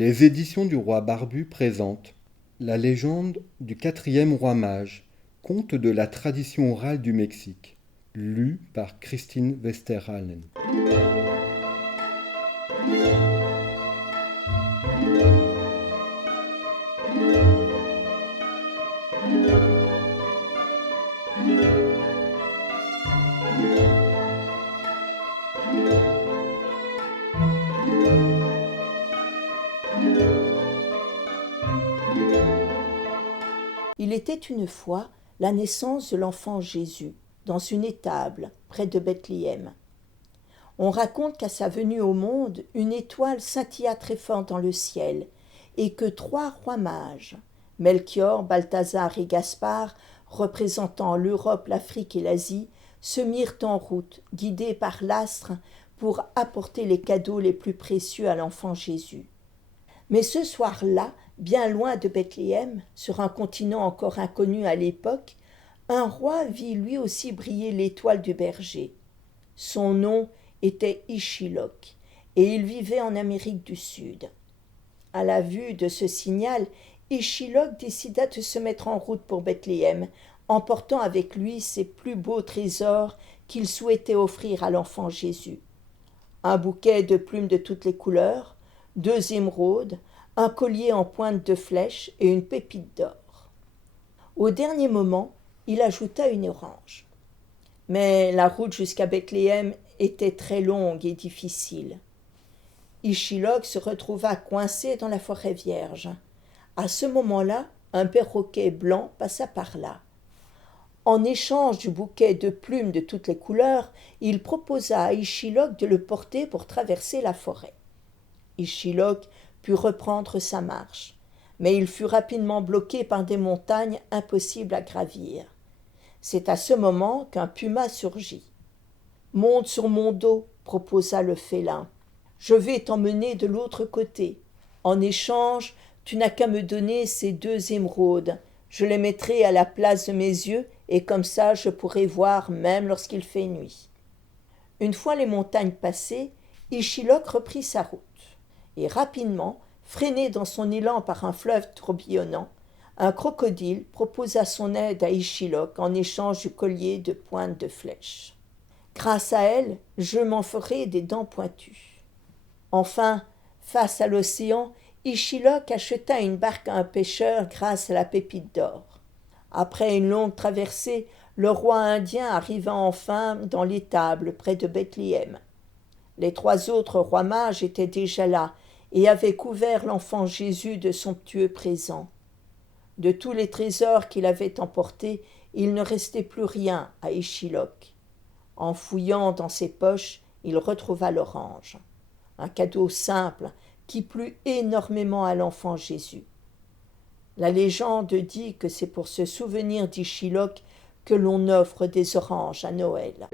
Les éditions du Roi Barbu présentent la légende du quatrième roi mage, conte de la tradition orale du Mexique, lu par Christine Westerhallen. Il était une fois la naissance de l'enfant Jésus, dans une étable près de Bethléem. On raconte qu'à sa venue au monde, une étoile scintilla très fort dans le ciel, et que 3 rois mages, Melchior, Balthazar et Gaspard, représentant l'Europe, l'Afrique et l'Asie, se mirent en route, guidés par l'astre, pour apporter les cadeaux les plus précieux à l'enfant Jésus. Mais ce soir-là, bien loin de Bethléem, sur un continent encore inconnu à l'époque, un roi vit lui aussi briller l'étoile du berger. Son nom était Ichilok, et il vivait en Amérique du Sud. À la vue de ce signal, Ichilok décida de se mettre en route pour Bethléem, emportant avec lui ses plus beaux trésors qu'il souhaitait offrir à l'enfant Jésus. Un bouquet de plumes de toutes les couleurs, 2 émeraudes, un collier en pointe de flèche et une pépite d'or. Au dernier moment, il ajouta une orange. Mais la route jusqu'à Bethléem était très longue et difficile. Ichilok se retrouva coincé dans la forêt vierge. À ce moment-là, un perroquet blanc passa par là. En échange du bouquet de plumes de toutes les couleurs, il proposa à Ichilok de le porter pour traverser la forêt. Ichilok put reprendre sa marche, mais il fut rapidement bloqué par des montagnes impossibles à gravir. C'est à ce moment qu'un puma surgit. « Monte sur mon dos, proposa le félin. Je vais t'emmener de l'autre côté. En échange, tu n'as qu'à me donner ces 2 émeraudes. Je les mettrai à la place de mes yeux, et comme ça je pourrai voir même lorsqu'il fait nuit. » Une fois les montagnes passées, Ichilok reprit sa route. Et rapidement, freiné dans son élan par un fleuve tourbillonnant, un crocodile proposa son aide à Ichilok en échange du collier de pointe de flèche. Grâce à elle, je m'en ferai des dents pointues. Enfin, face à l'océan, Ichilok acheta une barque à un pêcheur grâce à la pépite d'or. Après une longue traversée, le roi indien arriva enfin dans l'étable près de Bethléem. Les 3 autres rois mages étaient déjà là et avaient couvert l'enfant Jésus de somptueux présents. De tous les trésors qu'il avait emportés, il ne restait plus rien à Ichilok. En fouillant dans ses poches, il retrouva l'orange. Un cadeau simple qui plut énormément à l'enfant Jésus. La légende dit que c'est pour se souvenir d'Ichilok que l'on offre des oranges à Noël.